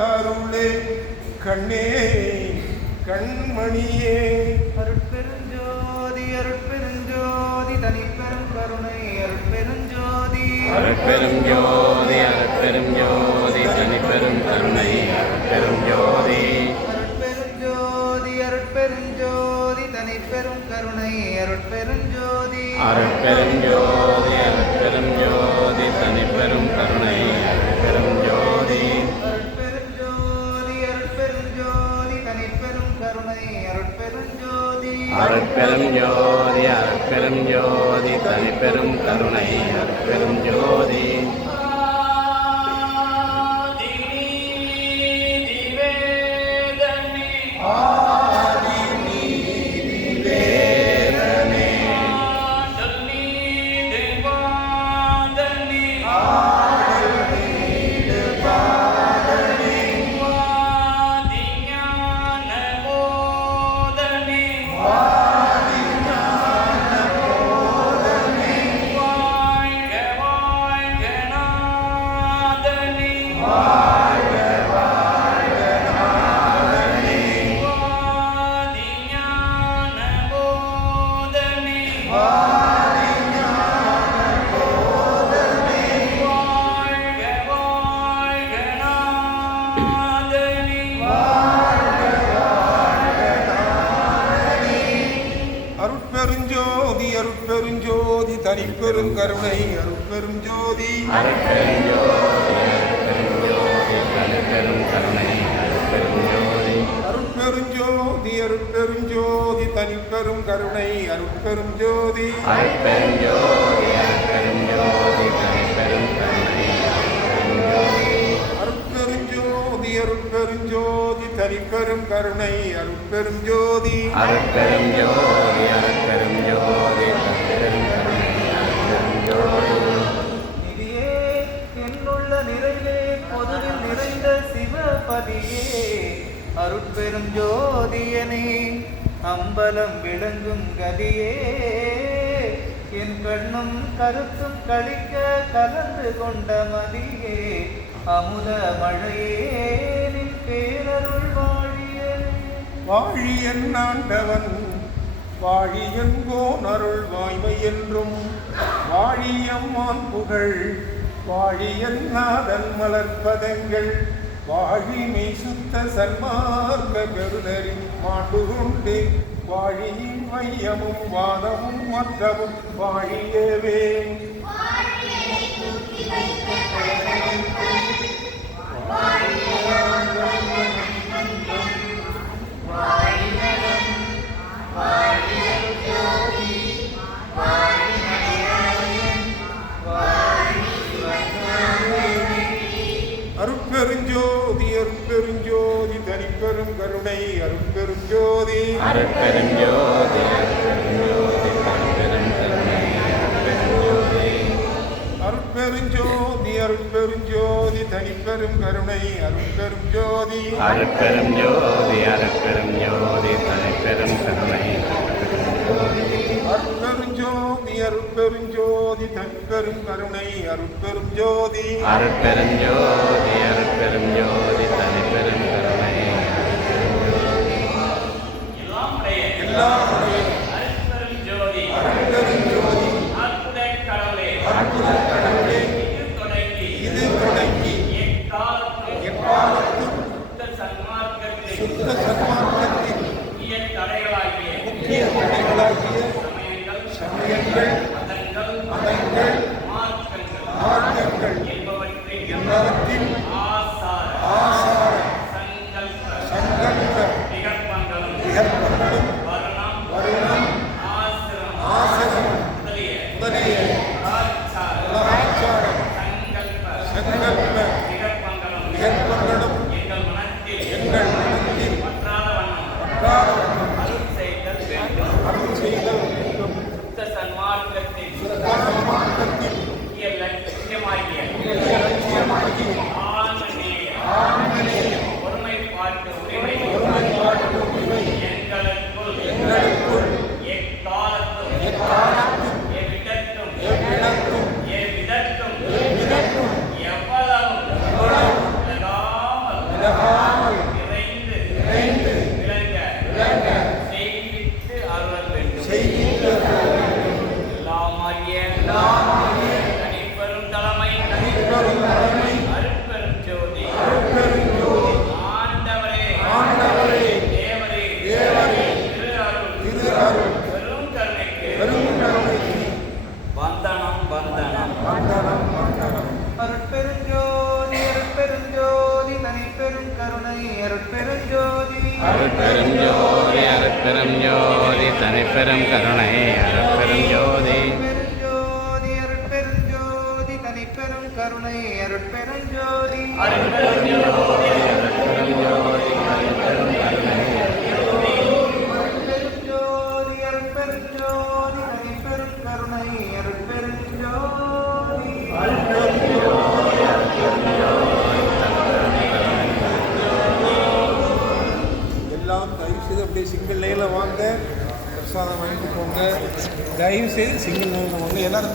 அருளே கண்ணே கண்மணியே. அருட்பெருஞ்சோதி அருட்பெருஞ்சோதி தனிப்பெரும் கருணை அருட்பெருஞ்சோதி அருட்பெருஞ்சோதி அருட்பெருஞ்சோதி தனிப்பெரும் கருணை அருட்பெருஞ்சோதி அருட்பெருஞ்சோதி அருட்பெருஞ்சோதி தனிப்பெரும் கருணை அருட்பெருஞ்சோதி அருட்பெருஞ்சோதி அருட்பெருஞ்சோதி தனிப்பெரும் கருணை அருட்பெருஞ்சோதி அருட்பெருஞ்சோதி அருட்பெருஞ்சோதி தனிப்பெரும் கருணை அருட்பெருஞ்சோதி அருட்பெருஞ்சோதி அருட்பெருஞ்சோதி தனிப்பெரும் கருணை அருட்பெருஞ்சோதி அருட்பெருஞ்சோதி அருட்பெருஞ்சோதி தனிப்பெரும் கருணை அருட்பெருஞ்சோதி அருட்பெருஞ்சோதி அருட்பெருஞ்சோதி தனிப்பெரும் கருணை அருட்பெருஞ்சோதி அருட்பெருஞ்சோதி அருட்பெருஞ்சோதி தனிப்பெரும் கருணை நிதியே என்னுள்ள நிறைவே பொதுவில் நிறைந்த சிவபதியே அருட்பெரும் ஜோதியனே அம்பலம் விளங்கும் கதியே என் கண்ணும் கருத்தும் கழிக்க கலந்து கொண்ட மதியே அமுத மழையே நின் பேரருள் வாழிய வாழியன் ஆண்டவன் வாழியன் கோன் அருள் வாய்மை என்றும் வாழியம்மான் புகழ் வாழியன் நாதன் மலர்பதங்கள் வாழிமை சுத்த சன்மார்க்க பெருதரின் மாண்டு கொண்டு வாழியின் மையமும் வாதமும் மற்றமும் வாழியவே அருட்பெருஞ்சோதி அருட்பெருஞ்சோதி தனிப்பெரும் கருணை அருட்பெருஞ்சோதி அருட்பெருஞ்சோதி அருட்பெருஞ்சோதி தனிப்பெரும் கருணை அருட்பெருஞ்சோதி அருட்பெருஞ்சோதி தனிப்பெரும் கருணை அருட்பெருஞ்சோதி அருட்பெருஞ்சோதி அருட்பெருஞ்சோதி தனிப்பெரும் கருணை அருட்பெருஞ்சோதி அருட்பெருஞ்சோதி தனிப்பெரும் கருணை அருட்பெருஞ்சோதி அருட்பெருஞ்சோதி அருட்பெருஞ்சோதி தனிப்பெரும் கருணை இது தொடங்கி எக்காலத்தும் சுத்த சன்மார்க்கத்தின் முக்கிய தடைகளாகிய சமயங்கள் மதங்கள் மார்க்கங்கள் என்பவற்றின் ஆசார சங்கல்ப விகற்பங்களும் வருணம் ஆசிரம் முதலிய கலாச்சாரம் சங்கல்ப விகற்பங்களும் எங்கள் மனத்தில் பற்றாத அருள் செய்தல் வேண்டும். சன்மார்க்கத்தின் முக்கிய லட்சியமாகிய ஆன்மநேய கருணை அருட்பெருஞ்சோதி அருட்பெரும் ஜோதி அருட்பெரும் ஜோதி தனிப்பெரும் கருணை அருட்பெரும் ஜோதி பெருஞ்சோதி அருட்பெருஞ்சோதி தனிப்பெரும் கருணை அருட்பெருஞ்சோதி அருட்பெரும் ஜோதி அருட்பெரும் ஜோதி தனிப்பெரும் கருணை அருட்பெருஞ்சோதி அருட்பெருஞ்சோதி தனிப்பெரும் கருணை அருட்பெருஞ்சோதி எல்லாம் தயவு செய்து அப்படியே சிங்கிள் லைனில் வாங்க, பிரசாதம் வாங்கிட்டு போங்க. தயவு செய்து சிங்கிள் லைனில் வாங்க எல்லாரும்.